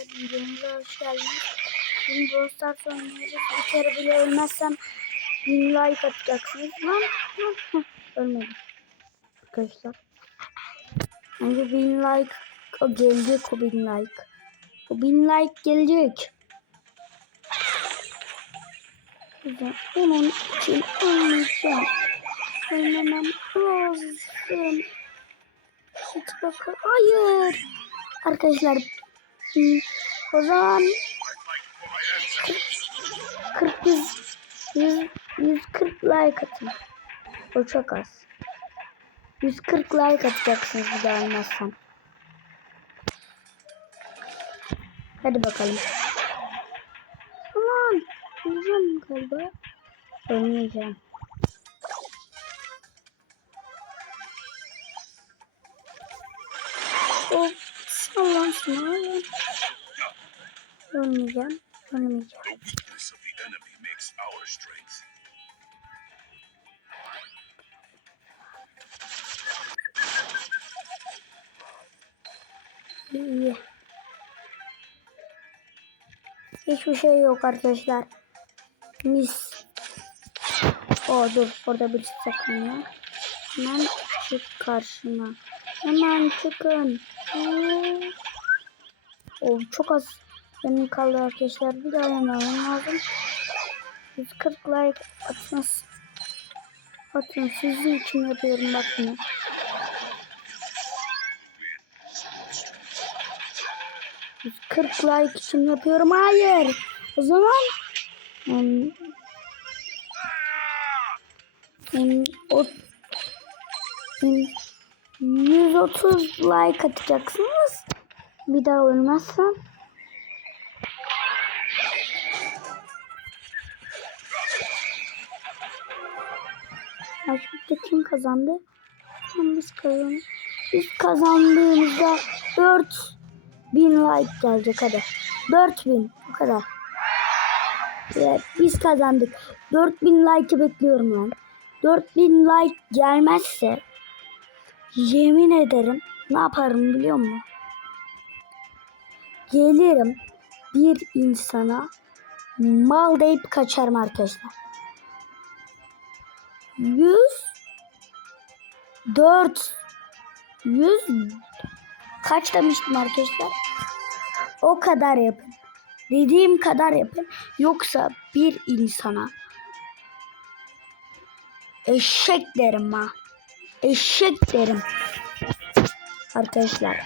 Videomuza hoş geldiniz. Şimdi Stars oynuyoruz. Bir kere bile ölmezsem 1000 like atacaksınız. Lan ölmedim. Arkadaşlar. Önce 1000 like o gelecek o 1000 like. O 1000 like gelecek. Onun için ölmeyeceğim. Ölmemem lazım. Hiç bakın. Hayır. Arkadaşlar O zaman 40 100, 100 140 like atın. O çok az. 140 like atacaksınız bir daha almazsam. Hadi bakalım. Aman. Öleceğim galiba. Ölmeyeceğim. Of. Sallansın oğlum. Ölmeyeceğim. Ölmeyeceğim. İyi. Hiçbir şey yok arkadaşlar. Mis. O dur orada bir saklanıyor. Hemen çık karşıma. Hemen çıkın. Oo. O çok az benim kaldı arkadaşlar. Bir daha yemem lazım. 140 like atınız. Atın sizin için yapıyorum bak bunu. Yüz 40 like için yapıyorum. Hayır. O zaman hmm, hmm, o, hmm, 130 like atacaksınız. Bir daha ölmezsem. Maçta kim kazandı? Biz kazandık. Biz kazandığımızda 4 bin like gelecek hadi. 4000 bu kadar. Evet, biz kazandık. 4000 like'ı bekliyorum lan. 4000 like gelmezse yemin ederim ne yaparım biliyor musun? Gelirim bir insana mal deyip kaçarım arkadaşlar. 100 4 100 kaç demiştim arkadaşlar? O kadar yapın. Dediğim kadar yapın. Yoksa bir insana eşek derim ha. Eşek derim. Arkadaşlar.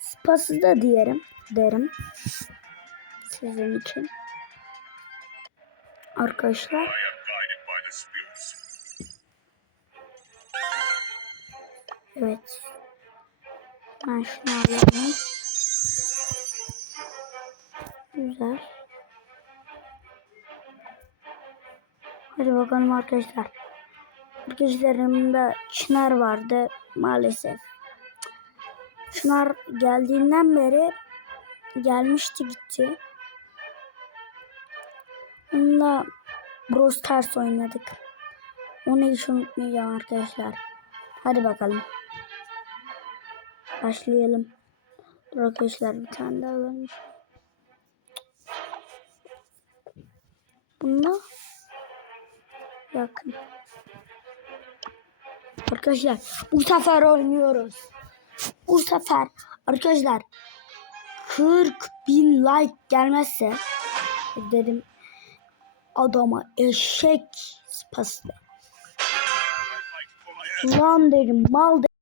Spası da diyelim. Derim. Sizin için. Arkadaşlar. Evet. Ben şunu alayım. Güzel. Hadi bakalım arkadaşlar. Arkadaşlarımda Çınar vardı maalesef. Çınar geldiğinden beri gelmişti gitti. Onunla Brawl Stars oynadık. Onu hiç unutmayacağım arkadaşlar. Hadi bakalım. Başlayalım. Dur arkadaşlar bir tane daha varmış. Bununla yakın. Arkadaşlar bu sefer oynuyoruz. Bu sefer arkadaşlar 40 bin like gelmezse dedim adama eşek spası. Lan derim mal derim.